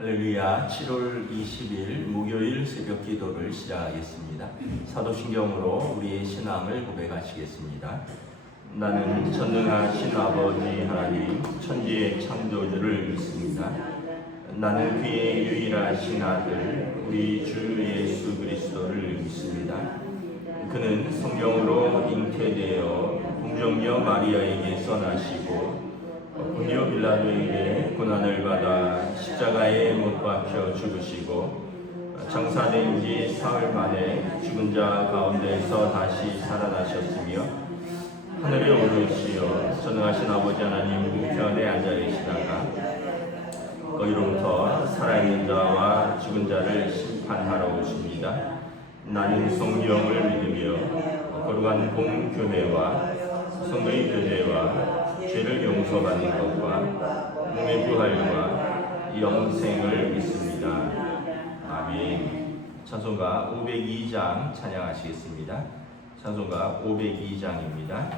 할렐루야. 7월 20일 목요일 새벽 기도를 시작하겠습니다. 사도신경으로 우리의 신앙을 고백하시겠습니다. 나는 전능하신 아버지 하나님 천지의 창조주를 믿습니다. 나는 그의 유일하신 아들 우리 주 예수 그리스도를 믿습니다. 그는 성령으로 잉태되어 동정녀 마리아에게서 나시고 본디오 빌라도에게 고난을 받아 십자가에 못 박혀 죽으시고 장사된 지 사흘 만에 죽은 자 가운데서 다시 살아나셨으며 하늘에 오르시어 전능하신 아버지 하나님 우편에 앉아 계시다가 거기로부터 살아있는 자와 죽은 자를 심판하러 오십니다. 나는 성령을 믿으며 거룩한 공교회와 성도의 교제와 죄를 용서받는 것과 몸의 부활과 영생을 믿습니다. 아멘. 찬송가 502장 찬양하시겠습니다. 찬송가 502장입니다.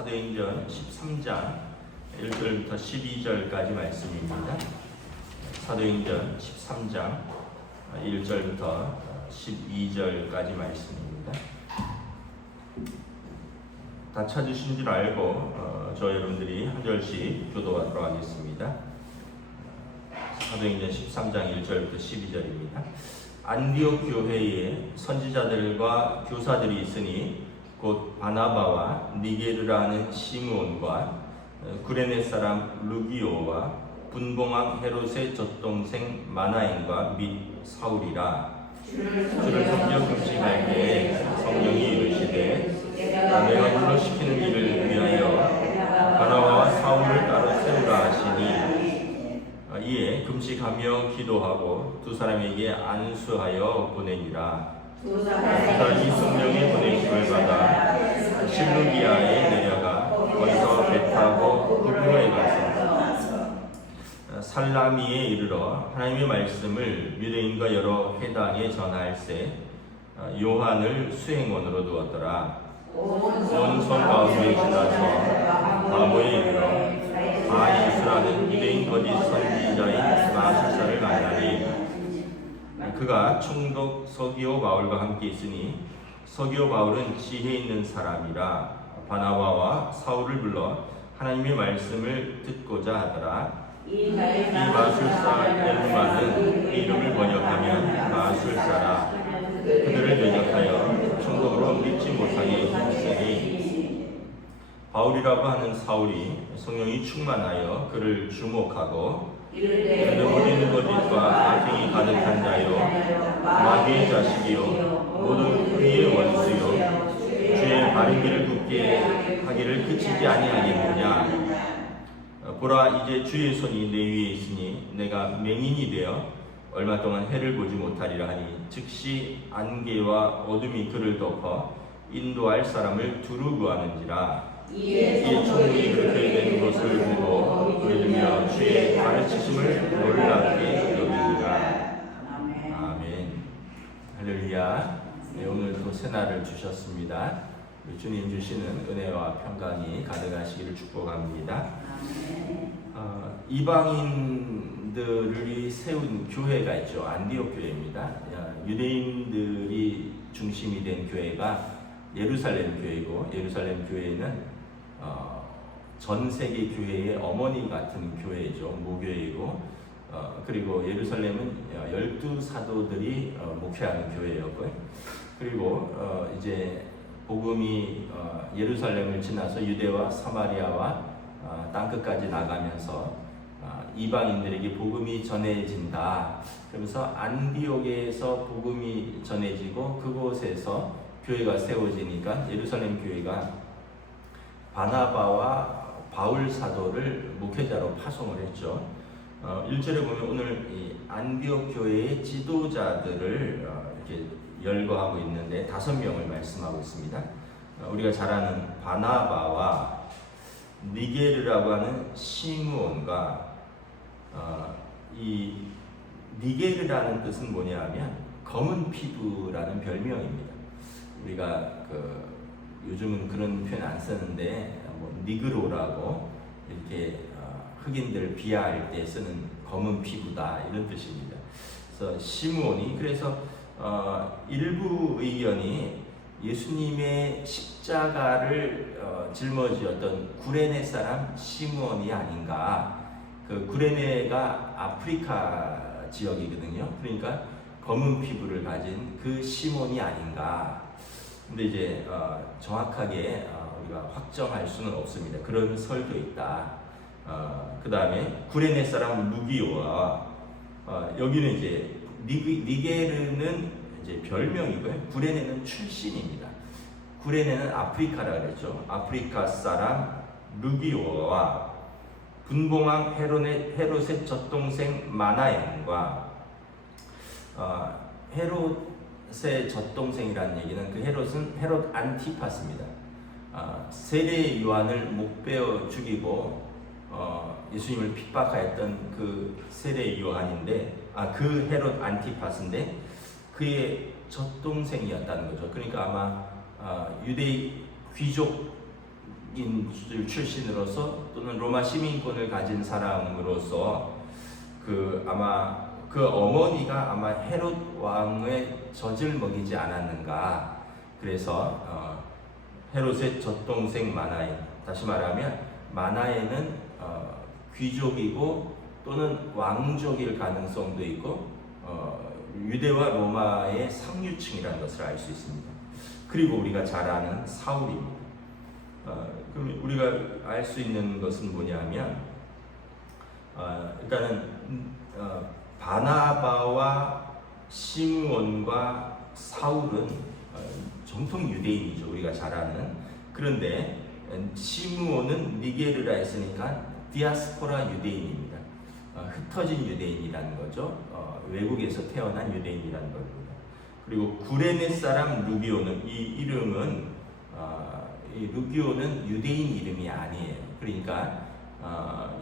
사도행전 13장 1절부터 12절까지 말씀입니다. 사도행전 13장 1절부터 12절까지 말씀입니다. 다 찾으신 줄 알고 저 여러분들이 한 절씩 교도하도록 하겠습니다. 사도행전 13장 1절부터 12절입니다. 안디옥 교회에 선지자들과 교사들이 있으니 곧 바나바와 니게르라는 시므온과 구레네 사람 루기오와 분봉왕 헤롯의 젖동생 마나엔과 및 사울이라. 주를 섬겨 금식할 때에 성령이 이르시되 내가 불러시키는 일을 위하여 바나바와 사울을 따로 세우라 외식하며 기도하고 두 사람에게 안수하여 보내니라. 두 사람이 성령의 보내심을 받아 실루기아에 내려가 거기서 배 타고 구브로에 가서 살라미에 이르러 하나님의 말씀을 유대인과 여러 회당에 전할세 요한을 수행원으로 두었더라. 온 성 가운데 지나서 바모에 이르러 바이수라는 유대인 거짓 선지자인 마술사를 만나니 그가 총독 서기오 바울과 함께 있으니 서기오 바울은 지혜 있는 사람이라 바나바와 사울을 불러 하나님의 말씀을 듣고자 하더라. 이 마술사 엘루마는 이름을 번역하면 마술사라. 그들을 대적하여 총독으로 믿지 못하게 힘쓰니 바울이라고 하는 사울이 성령이 충만하여 그를 주목하고 그는 우리는 거짓과 악행이 가득한 자요 마귀의 자식이요 모든 의의 원수요 주의 바른 길을 굳게 하기를 그치지 아니하겠느냐. 보라, 이제 주의 손이 내 위에 있으니 내가 맹인이 되어 얼마 동안 해를 보지 못하리라 하니 즉시 안개와 어둠이 그를 덮어 인도할 사람을 두루 구하는지라. 이에 총독이 그렇게 된 것을 보고 믿으며 주의 가르치심을 놀랍게 여기니라. 아멘. 할렐루야. 네, 오늘도 새날을 주셨습니다. 주님 주시는 은혜와 평강이 가득하시기를 축복합니다. 이방인들이 세운 교회가 있죠. 안디옥 교회입니다. 유대인들이 중심이 된 교회가 예루살렘 교회고, 예루살렘 교회는 전 세계 교회의 어머니 같은 교회죠. 모교회이고, 그리고 예루살렘은 12사도들이 목회하는 교회였고요. 그리고 이제 복음이 예루살렘을 지나서 유대와 사마리아와 땅끝까지 나가면서 이방인들에게 복음이 전해진다. 그러면서 안디옥에서 복음이 전해지고 그곳에서 교회가 세워지니까 예루살렘 교회가 바나바와 바울 사도를 목회자로 파송을 했죠. 1절에 보면 오늘 이 안디옥 교회의 지도자들을 이렇게 열거하고 있는데 5명을 말씀하고 있습니다. 우리가 잘 아는 바나바와 니게르라고 하는 시므온과 이 니게르라는 뜻은 뭐냐면 검은 피부라는 별명입니다. 우리가 요즘은 그런 표현 안 쓰는데 뭐 니그로라고 이렇게 흑인들 비하할 때 쓰는 검은 피부다 이런 뜻입니다. 그래서 시므온이 그래서 일부 의견이 예수님의 십자가를 짊어지었던 구레네 사람 시므온이 아닌가. 그 구레네가 아프리카 지역이거든요. 그러니까 검은 피부를 가진 그 시몬이 아닌가. 근데 이제 정확하게 우리가 확정할 수는 없습니다. 그런 설도 있다. 그 다음에 구레네 사람 루기오와 여기는 이제 니게르는 이제 별명이고요. 구레네는 출신입니다. 구레네는 아프리카라 그랬죠. 아프리카 사람 루기오와 분봉왕 헤롯의 젖동생 마나엠과 헤롯의 젖동생이라는 얘기는 그 헤롯은 헤롯 안티파스입니다. 세례 요한을 목베어 죽이고 예수님을 핍박하였던 그 세례 요한인데 그 헤롯 안티파스인데 그의 젖동생이었다는 거죠. 그러니까 아마 유대 귀족인 출신으로서 또는 로마 시민권을 가진 사람으로서 아마 그 어머니가 아마 헤롯 왕의 젖을 먹이지 않았는가. 그래서 헤롯의 젖동생 마나에, 다시 말하면 마나에는 귀족이고 또는 왕족일 가능성도 있고 유대와 로마의 상류층이라는 것을 알 수 있습니다. 그리고 우리가 잘 아는 사울입니다. 그럼 우리가 알 수 있는 것은 뭐냐면 일단은 바나바와 시므온과 사울은 정통 유대인이죠. 우리가 잘 아는. 그런데 시므온은 니게르라 했으니까 디아스포라 유대인입니다. 흩어진 유대인이라는 거죠. 외국에서 태어난 유대인이라는 겁니다. 그리고 구레네 사람 루기오는 이 이름은 이 루기오는 유대인 이름이 아니에요. 그러니까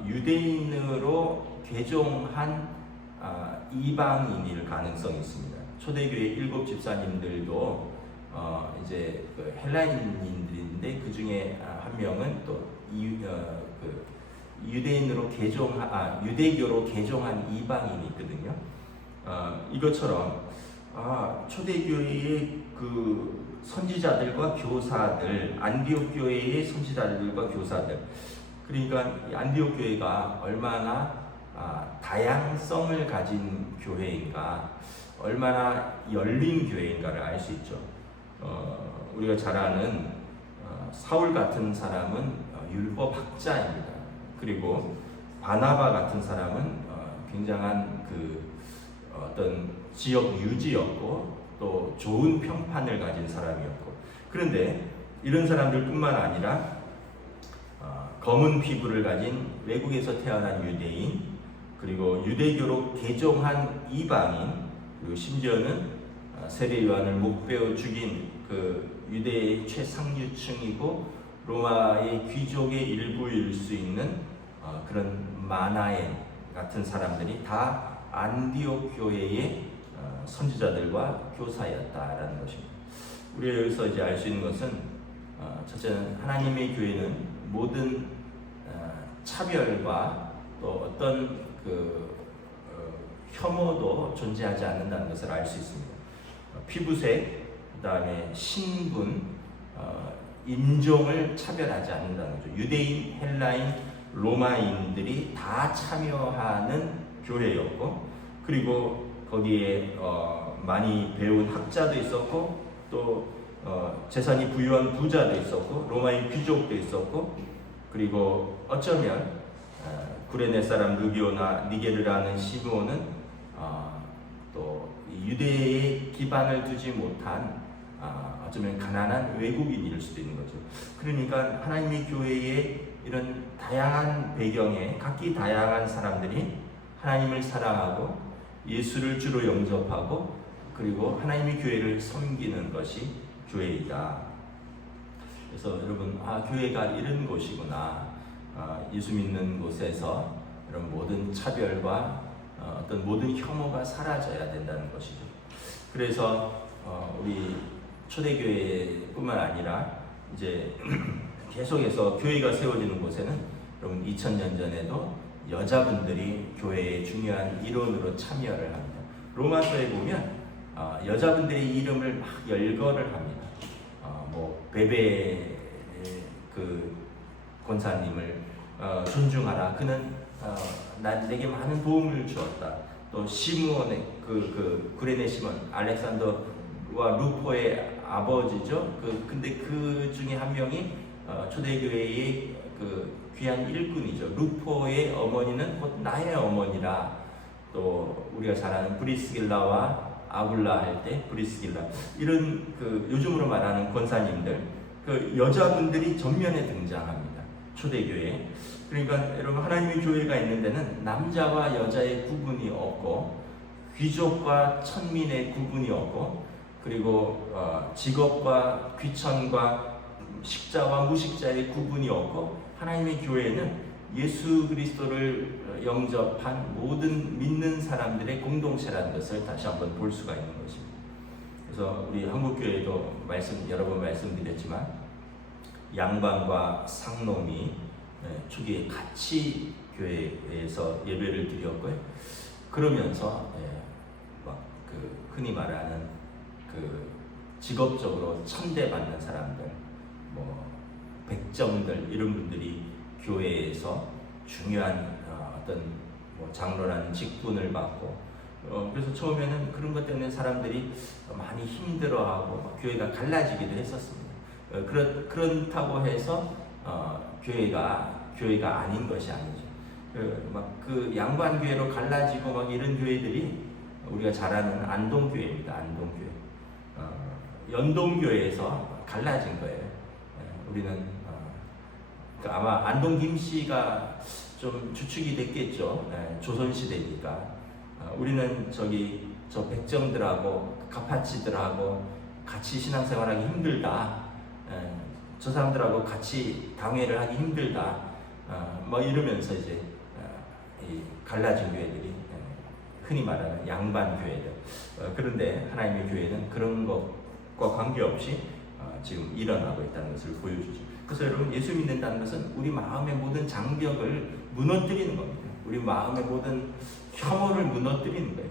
유대인으로 개종한 이방인일 가능성이 있습니다. 초대교회 일곱 집사님들도 이제 그 헬라인인들인데 그 중에 한 명은 또 유대인으로 유대교로 개종한 이방인이 있거든요. 이것처럼 초대교회의 그 선지자들과 교사들, 안디옥 교회의 선지자들과 교사들, 그러니까 안디옥 교회가 얼마나 다양성을 가진 교회인가, 얼마나 열린 교회인가를 알 수 있죠. 우리가 잘 아는 사울 같은 사람은 율법학자입니다. 그리고 바나바 같은 사람은 굉장한 그 어떤 지역 유지였고 또 좋은 평판을 가진 사람이었고, 그런데 이런 사람들뿐만 아니라 검은 피부를 가진 외국에서 태어난 유대인, 그리고 유대교로 개종한 이방인, 그리고 심지어는 세례 요한을 목베어 죽인 그 유대의 최상류층이고 로마의 귀족의 일부일 수 있는 그런 마나엔 같은 사람들이 다 안디옥 교회의 선지자들과 교사였다라는 것입니다. 우리가 여기서 이제 알 수 있는 것은 첫째는 하나님의 교회는 모든 차별과 또 어떤 그 혐오도 존재하지 않는다는 것을 알 수 있습니다. 피부색, 그다음에 신분, 인종을 차별하지 않는다는 거죠. 유대인, 헬라인, 로마인들이 다 참여하는 교회였고, 그리고 거기에 많이 배운 학자도 있었고, 또 재산이 부유한 부자도 있었고, 로마인 귀족도 있었고, 그리고 어쩌면 구레네 사람 루기오나 니게르라는 시므온은 또 유대의 기반을 두지 못한 어쩌면 가난한 외국인일 수도 있는 거죠. 그러니까 하나님의 교회에 이런 다양한 배경에 각기 다양한 사람들이 하나님을 사랑하고 예수를 주로 영접하고 그리고 하나님의 교회를 섬기는 것이 교회이다. 그래서 여러분, 교회가 이런 곳이구나. 예수 믿는 곳에서 이런 모든 차별과 어떤 모든 혐오가 사라져야 된다는 것이죠. 그래서 우리 초대교회뿐만 아니라 이제 계속해서 교회가 세워지는 곳에는 여러분 2000년 전에도 여자분들이 교회의 중요한 일원으로 참여를 합니다. 로마서에 보면 여자분들의 이름을 막 열거를 합니다. 베베 그 권사님을 존중하라. 그는 내게 많은 도움을 주었다. 또 시므온의 그 구레네 시몬, 알렉산더와 루포의 아버지죠. 근데 그 중에 한 명이 초대교회의 그 귀한 일꾼이죠. 루포의 어머니는 곧 나의 어머니라. 또 우리가 잘 아는 브리스길라와 아굴라 할 때 브리스길라, 이런 그 요즘으로 말하는 권사님들, 그 여자분들이 전면에 등장합니다. 초대교회에. 그러니까 여러분, 하나님의 교회가 있는 데는 남자와 여자의 구분이 없고 귀족과 천민의 구분이 없고, 그리고 직업과 귀천과 식자와 무식자의 구분이 없고, 하나님의 교회는 예수 그리스도를 영접한 모든 믿는 사람들의 공동체라는 것을 다시 한번 볼 수가 있는 것입니다. 그래서 우리 한국교회도 여러 번 말씀드렸지만 양반과 상놈이 초기에 같이 교회에서 예배를 드렸고요. 그러면서 흔히 말하는 직업적으로 천대받는 사람들, 백정들, 이런 분들이 교회에서 중요한 어떤 장로라는 직분을 받고, 그래서 처음에는 그런 것 때문에 사람들이 많이 힘들어하고 교회가 갈라지기도 했었습니다. 그렇다고 해서 교회가 아닌 것이 아니죠. 그 양반교회로 갈라지고 이런 교회들이 우리가 잘 아는 안동교회입니다. 안동교회. 연동교회에서 갈라진 거예요. 우리는 아마 안동 김씨가 좀 주축이 됐겠죠. 조선 시대니까. 우리는 저 백정들하고 가파치들하고 같이 신앙생활하기 힘들다. 저 사람들하고 같이 당회를 하기 힘들다. 뭐 이러면서 이제 이 갈라진 교회들이 흔히 말하는 양반 교회들. 그런데 하나님의 교회는 그런 것과 관계없이 지금 일어나고 있다는 것을 보여주죠. 그래서 여러분, 예수 믿는다는 것은 우리 마음의 모든 장벽을 무너뜨리는 겁니다. 우리 마음의 모든 혐오를 무너뜨리는 거예요.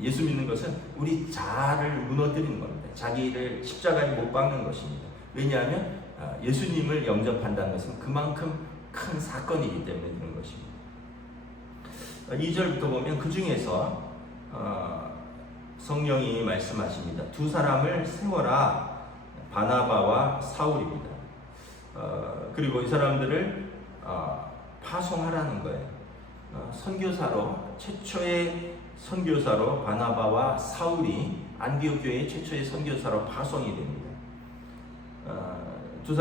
예수 믿는 것은 우리 자아를 무너뜨리는 겁니다. 자기를 십자가에 못 박는 것입니다. 왜냐하면 예수님을 영접한다는 것은 그만큼 큰 사건이기 때문에 그런 것입니다. 2절부터 보면 그 중에서 성령이 말씀하십니다. 두 사람을 세워라. 바나바와 사울입니다. 그리고 이 사람들을 파송하라는 거예요. 선교사로, 최초의 선교사로 바나바와 사울이 안디옥 교회의 최초의 선교사로 파송이 됩니다. 두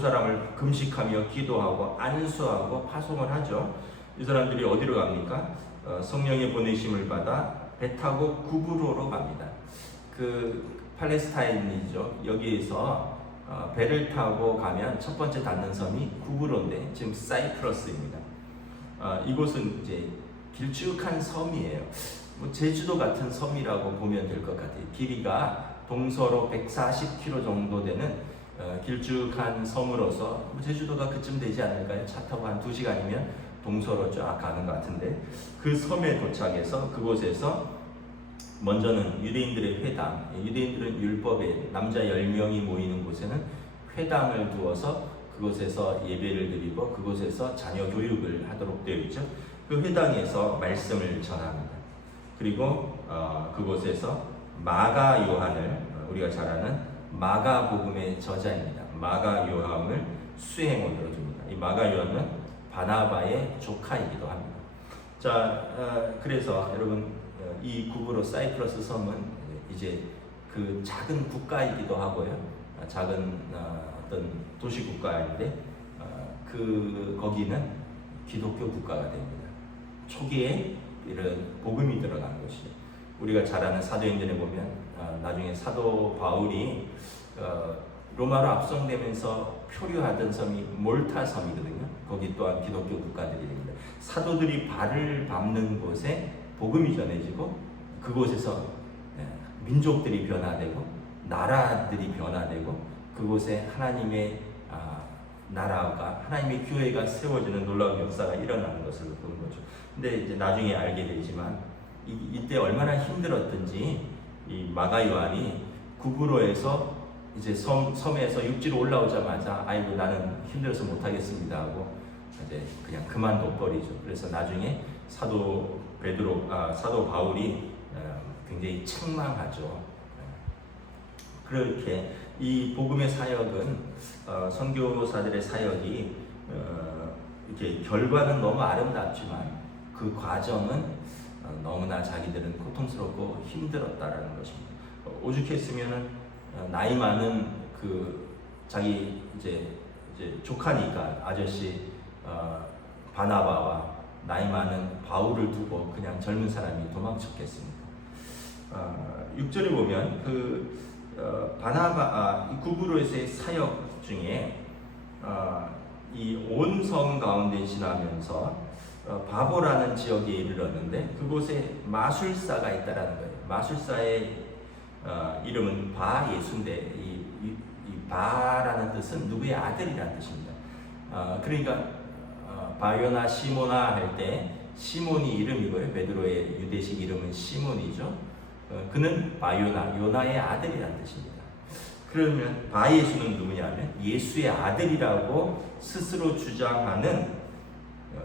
사람을 금식하며 기도하고 안수하고 파송을 하죠. 이 사람들이 어디로 갑니까? 성령의 보내심을 받아 배 타고 구브로로 갑니다. 그 팔레스타인이죠. 여기에서 배를 타고 가면 첫 번째 닿는 섬이 구브로인데 지금 사이프러스입니다. 이곳은 이제 길쭉한 섬이에요. 뭐 제주도 같은 섬이라고 보면 될 것 같아요. 길이가 동서로 140km 정도 되는 길쭉한 섬으로서 제주도가 그쯤 되지 않을까요? 차 타고 한 2시간이면 동서로 쫙 가는 것 같은데, 그 섬에 도착해서 그곳에서 먼저는 유대인들의 회당, 유대인들은 율법에 남자 10명이 모이는 곳에는 회당을 두어서 그곳에서 예배를 드리고 그곳에서 자녀 교육을 하도록 되어 있죠. 그 회당에서 말씀을 전합니다. 그리고 그곳에서 마가 요한을, 우리가 잘 아는 마가복음의 저자입니다. 마가 요한을 수행원으로 줍니다. 이 마가 요한은 바나바의 조카이기도 합니다. 자, 그래서 여러분, 이 구브로 사이프러스 섬은 이제 그 작은 국가이기도 하고요. 작은 어떤 도시 국가인데 거기는 기독교 국가가 됩니다. 초기에 이런 복음이 들어간 것이죠. 우리가 잘 아는 사도행전에 보면 나중에 사도 바울이 로마로 압송되면서 표류하던 섬이 몰타 섬이거든요. 거기 또한 기독교 국가들이 됩니다. 사도들이 발을 밟는 곳에 복음이 전해지고 그곳에서 민족들이 변화되고 나라들이 변화되고 그곳에 하나님의 나라가, 하나님의 교회가 세워지는 놀라운 역사가 일어나는 것을 보는 거죠. 근데 이제 나중에 알게 되지만 이때 얼마나 힘들었던지 이 마가 요한이 구브로에서 이제 섬에서 육지로 올라오자마자 아이고 나는 힘들어서 못하겠습니다 하고 이제 그냥 그만둬 버리죠. 그래서 나중에 사도 바울이 굉장히 책망하죠. 그렇게 이 복음의 사역은 선교사들의 사역이 이렇게 결과는 너무 아름답지만 그 과정은 너무나 자기들은 고통스럽고 힘들었다라는 것입니다. 오죽했으면은 나이 많은 그 자기 이제 조카니까 아저씨 바나바와 나이 많은 바울을 두고 그냥 젊은 사람이 도망쳤겠습니까? 6절에 보면 그 구브로에서의 사역 중에 이 온 섬 가운데 지나면서 바보라는 지역에 이르렀는데 그곳에 마술사가 있다라는 거예요. 마술사의 이름은 바예수인데 이 바라는 뜻은 누구의 아들이라는 뜻입니다. 그러니까 바요나 시모나 할 때 시몬이 이름이고요. 베드로의 유대식 이름은 시몬이죠. 그는 바요나, 요나의 아들이라는 뜻입니다. 그러면 바예수는 누구냐면 예수의 아들이라고 스스로 주장하는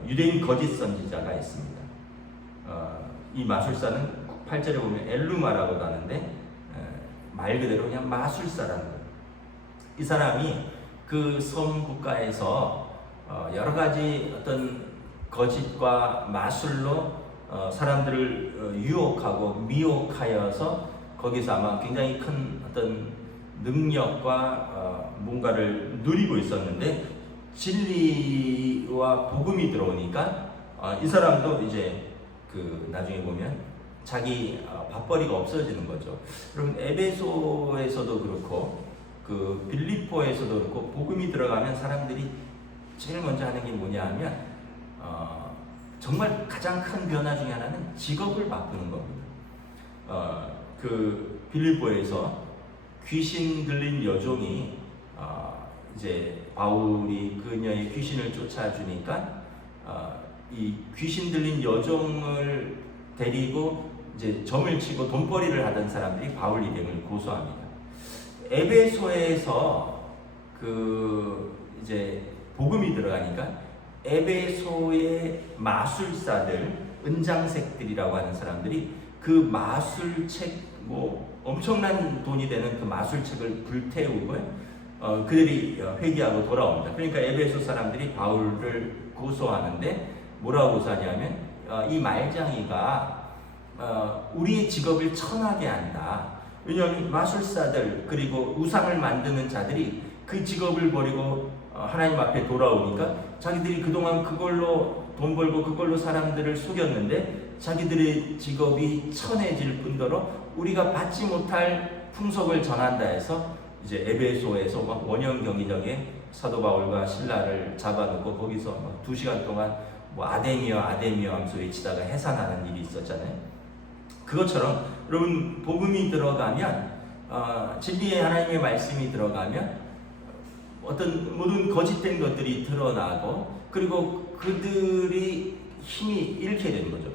유대인 거짓 선지자가 있습니다. 이 마술사는 8절에 보면 엘루마라고도 하는데 말 그대로 그냥 마술사라는 거예요. 이 사람이 그 섬 국가에서 여러 가지 어떤 거짓과 마술로 사람들을 유혹하고 미혹하여서 거기서 아마 굉장히 큰 어떤 능력과 뭔가를 누리고 있었는데 진리와 복음이 들어오니까 이 사람도 이제 나중에 보면 자기 밥벌이가 없어지는 거죠. 여러분 에베소에서도 그렇고 빌립보에서도 그렇고 복음이 들어가면 사람들이 제일 먼저 하는 게 뭐냐 하면 정말 가장 큰 변화 중에 하나는 직업을 바꾸는 겁니다. 빌립보에서 귀신 들린 여종이 이제 바울이 그녀의 귀신을 쫓아주니까 이 귀신 들린 여종을 데리고 이제 점을 치고 돈벌이를 하던 사람들이 바울 일행을 고소합니다. 에베소에서 이제 복음이 들어가니까 에베소의 마술사들, 은장색들이라고 하는 사람들이 그 마술책 엄청난 돈이 되는 그 마술책을 불태우고 그들이 회개하고 돌아옵니다. 그러니까 에베소 사람들이 바울을 고소하는데 뭐라고 고소하냐면 이 말장이가 우리의 직업을 천하게 한다. 왜냐하면 마술사들 그리고 우상을 만드는 자들이 그 직업을 버리고 하나님 앞에 돌아오니까 자기들이 그동안 그걸로 돈 벌고 그걸로 사람들을 속였는데 자기들의 직업이 천해질 뿐더러 우리가 받지 못할 풍속을 전한다 해서 이제 에베소에서 막 원형 경기장에 사도 바울과 신라를 잡아놓고 거기서 막 2시간 동안 뭐 아데미어 하면서 외치다가 해산하는 일이 있었잖아요. 그것처럼 여러분 복음이 들어가면 진리의 하나님의 말씀이 들어가면 어떤 모든 거짓된 것들이 드러나고 그리고 그들이 힘이 잃게 되는 거죠.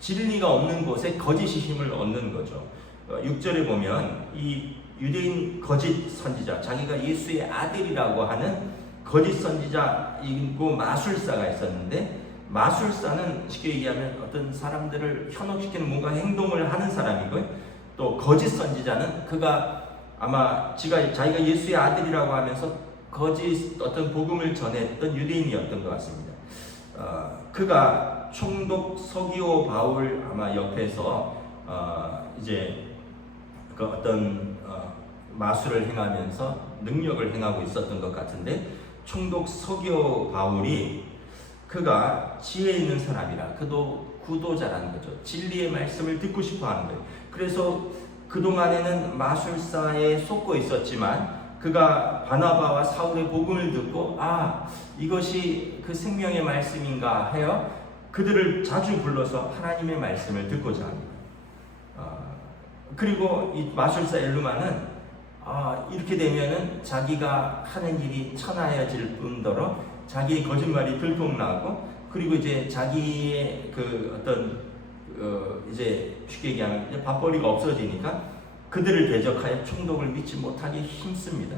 진리가 없는 곳에 거짓이 힘을 얻는 거죠. 6절에 보면 이 유대인 거짓 선지자, 자기가 예수의 아들이라고 하는 거짓 선지자이고 마술사가 있었는데 마술사는 쉽게 얘기하면 어떤 사람들을 현혹시키는 뭔가 행동을 하는 사람이고요. 또 거짓 선지자는 그가 아마 자기가 예수의 아들이라고 하면서 거짓 어떤 복음을 전했던 유대인이었던 것 같습니다. 그가 총독 서기오 바울 아마 옆에서 이제 그 어떤 마술을 행하면서 능력을 행하고 있었던 것 같은데 총독 서기오 바울이 그가 지혜 있는 사람이라 그도 구도자라는 거죠. 진리의 말씀을 듣고 싶어 하는 거예요. 그래서 그동안에는 마술사에 속고 있었지만 그가 바나바와 사울의 복음을 듣고 이것이 그 생명의 말씀인가 하여 그들을 자주 불러서 하나님의 말씀을 듣고자 합니다. 그리고 이 마술사 엘루마는 이렇게 되면은 자기가 하는 일이 천하여질 뿐더러 자기의 거짓말이 들통나고 그리고 이제 자기의 그 어떤 이제 쉽게 얘기하면 이제 밥벌이가 없어지니까 그들을 대적하여 총독을 믿지 못하게 힘씁니다.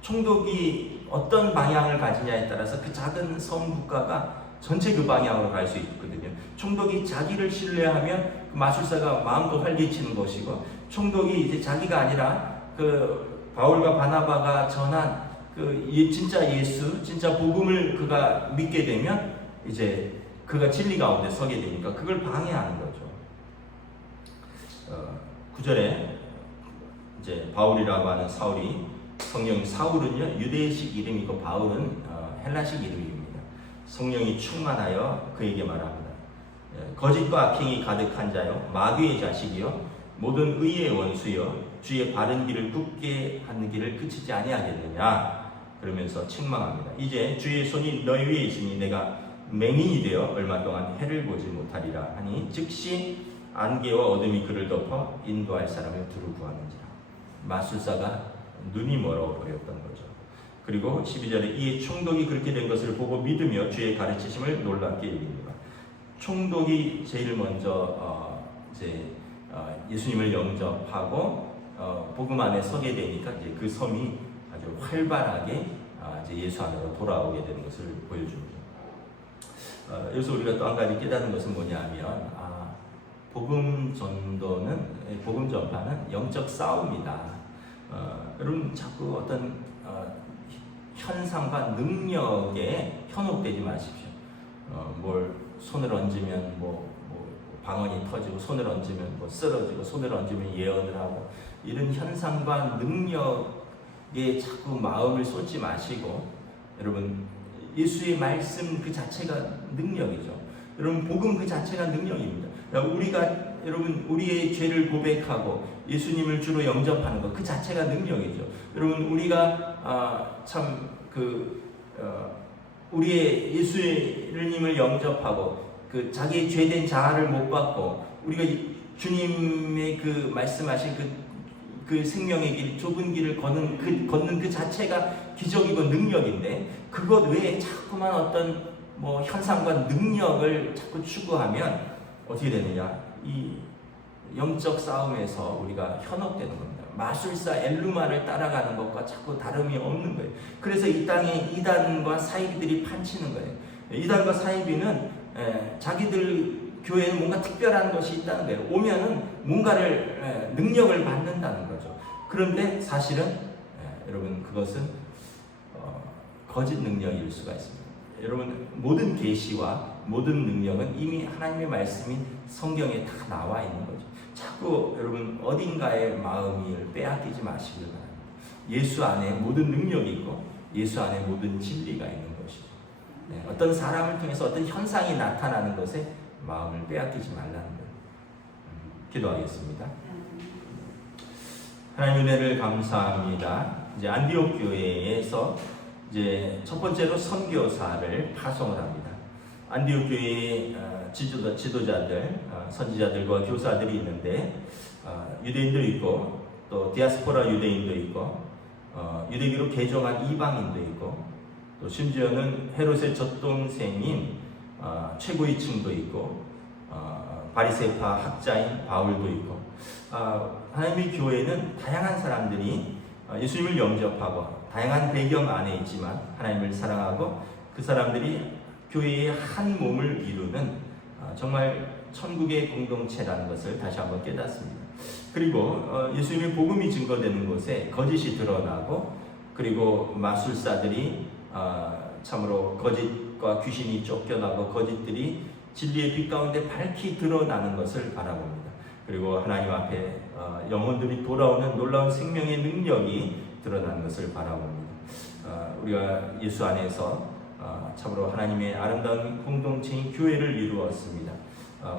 총독이 어떤 방향을 가지냐에 따라서 그 작은 섬 국가가 전체 그 방향으로 갈 수 있거든요. 총독이 자기를 신뢰하면 그 마술사가 마음껏 활개치는 것이고 총독이 이제 자기가 아니라 그 바울과 바나바가 전한 그 진짜 예수, 진짜 복음을 그가 믿게 되면 이제 그가 진리 가운데 서게 되니까 그걸 방해하는 거죠. 9절에 이제 바울이라고 하는 사울이 사울은요 유대식 이름이고 바울은 헬라식 이름입니다. 성령이 충만하여 그에게 말합니다. 거짓과 악행이 가득한 자요 마귀의 자식이요 모든 의의 원수요 주의 바른 길을 굳게 하는 길을 그치지 아니하겠느냐 그러면서 책망합니다. 이제 주의 손이 너희 위에 있으니 내가 맹인이 되어 얼마 동안 해를 보지 못하리라 하니 즉시 안개와 어둠이 그를 덮어 인도할 사람을 두루 구하는지라. 마술사가 눈이 멀어 보였던 거죠. 그리고 12절에 이에 총독이 그렇게 된 것을 보고 믿으며 주의 가르치심을 놀랍게 여깁니다. 총독이 제일 먼저 예수님을 영접하고 복음 안에 서게 되니까 이제 그 섬이 아주 활발하게 이제 예수 안으로 돌아오게 되는 것을 보여줍니다. 여기서 우리가 또 한 가지 깨닫는 것은 뭐냐면 복음 전파는 영적 싸움이다. 여러분 자꾸 어떤 현상과 능력에 현혹되지 마십시오. 뭘 손을 얹으면 방언이 터지고 손을 얹으면 쓰러지고 손을 얹으면 예언을 하고 이런 현상과 능력에 자꾸 마음을 쏟지 마시고 여러분, 예수의 말씀 그 자체가 능력이죠. 여러분, 복음 그 자체가 능력입니다. 여러분, 우리의 죄를 고백하고 예수님을 주로 영접하는 것 그 자체가 능력이죠. 여러분, 우리가 우리의 예수님을 영접하고 그 자기의 죄된 자아를 못 받고 우리가 주님의 그 말씀하신 그 생명의 길, 좁은 길을 걷는 그 자체가 기적이고 능력인데, 그것 외에 자꾸만 어떤 현상과 능력을 자꾸 추구하면 어떻게 되느냐? 이 영적 싸움에서 우리가 현혹되는 겁니다. 마술사 엘루마를 따라가는 것과 자꾸 다름이 없는 거예요. 그래서 이 땅에 이단과 사이비들이 판치는 거예요. 이단과 사이비는 자기들 교회에는 뭔가 특별한 것이 있다는 거예요. 오면은 뭔가를 능력을 받는다는 거죠. 그런데 사실은 여러분, 그것은 거짓 능력일 수가 있습니다. 여러분, 모든 계시와 모든 능력은 이미 하나님의 말씀인 성경에 다 나와 있는 거죠. 자꾸 여러분 어딘가의 마음을 빼앗기지 마시길 바랍니다. 예수 안에 모든 능력이 있고 예수 안에 모든 진리가 있는 것이죠. 어떤 사람을 통해서 어떤 현상이 나타나는 것에 마음을 빼앗기지 말라는 거예요. 기도하겠습니다. 하나님 은혜를 감사합니다. 이제 안디옥 교회에서 이제 첫 번째로 선교사를 파송을 합니다. 안디옥 교회의 지도자들, 선지자들과 교사들이 있는데 유대인도 있고 또 디아스포라 유대인도 있고 유대교로 개종한 이방인도 있고 또 심지어는 헤롯의 젖동생인 최고위층도 있고 바리새파 학자인 바울도 있고 하나님의 교회는 다양한 사람들이 예수님을 영접하고 다양한 배경 안에 있지만 하나님을 사랑하고 그 사람들이 교회의 한 몸을 이루는 정말 천국의 공동체라는 것을 다시 한번 깨닫습니다. 그리고 예수님의 복음이 증거되는 곳에 거짓이 드러나고 그리고 마술사들이 참으로 거짓과 귀신이 쫓겨나고 거짓들이 진리의 빛 가운데 밝히 드러나는 것을 바라봅니다. 그리고 하나님 앞에 영혼들이 돌아오는 놀라운 생명의 능력이 드러나는 것을 바라봅니다. 우리가 예수 안에서 참으로 하나님의 아름다운 공동체인 교회를 이루었습니다.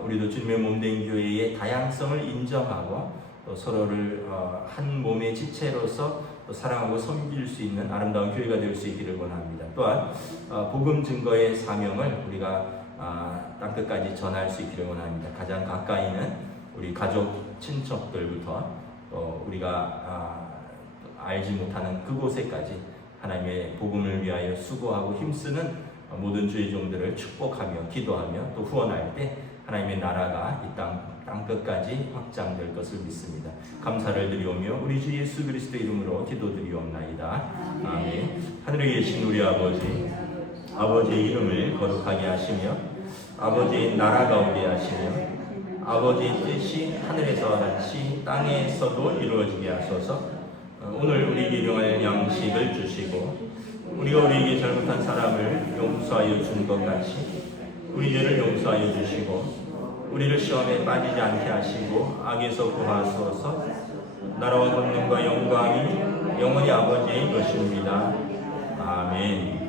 우리도 주님의 몸된 교회의 다양성을 인정하고 또 서로를 한 몸의 지체로서 또 사랑하고 섬길 수 있는 아름다운 교회가 될 수 있기를 원합니다. 또한 복음 증거의 사명을 우리가 땅끝까지 전할 수 있기를 원합니다. 가장 가까이는 우리 가족, 친척들부터 또 우리가 알지 못하는 그곳에까지 하나님의 복음을 위하여 수고하고 힘쓰는 모든 주의 종들을 축복하며 기도하며 또 후원할 때 하나님의 나라가 이 땅끝까지 확장될 것을 믿습니다. 감사를 드리오며 우리 주 예수 그리스도 이름으로 기도드리옵나이다. 아멘. 하늘에 계신 우리 아버지의 이름을 거룩하게 하시며 아버지의 나라가 오게 하시며 아버지의 뜻이 하늘에서 같이 땅에서도 이루어지게 하소서. 오늘 우리에게 일용할 양식을 주시고 우리가 우리에게 잘못한 사람을 용서하여 준 것 같이 우리 죄를 용서하여 주시고 우리를 시험에 빠지지 않게 하시고 악에서 구하소서. 나라와 권능과 영광이 영원히 아버지의 것입니다. 아멘.